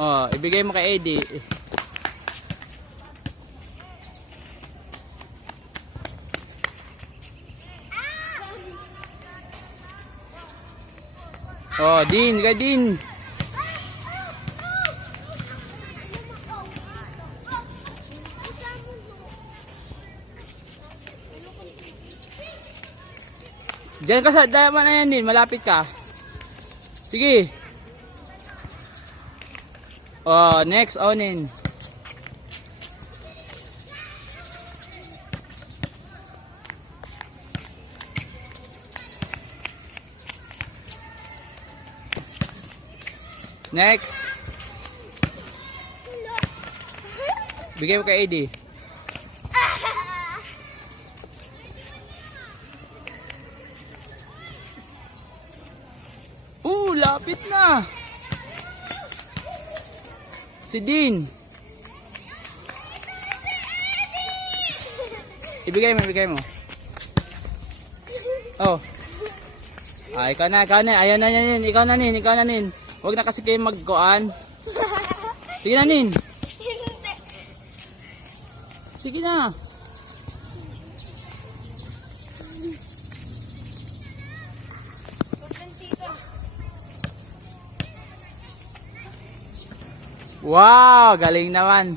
Oh, ibigay mo kay Eddie. Oh, Din, kay Din. Diyan ka sa daman na yan din, malapit ka. Sige. Oh, next onin. Next. Bigay mo kay Eddie. Lapit na. Si Din. Ibigay mo. Oh. Ikaw na. Ayaw na yan. Ikaw na nin. Huwag na kasi kayo magkuan. Sige na, nin. Sige na. Wow, galing naman.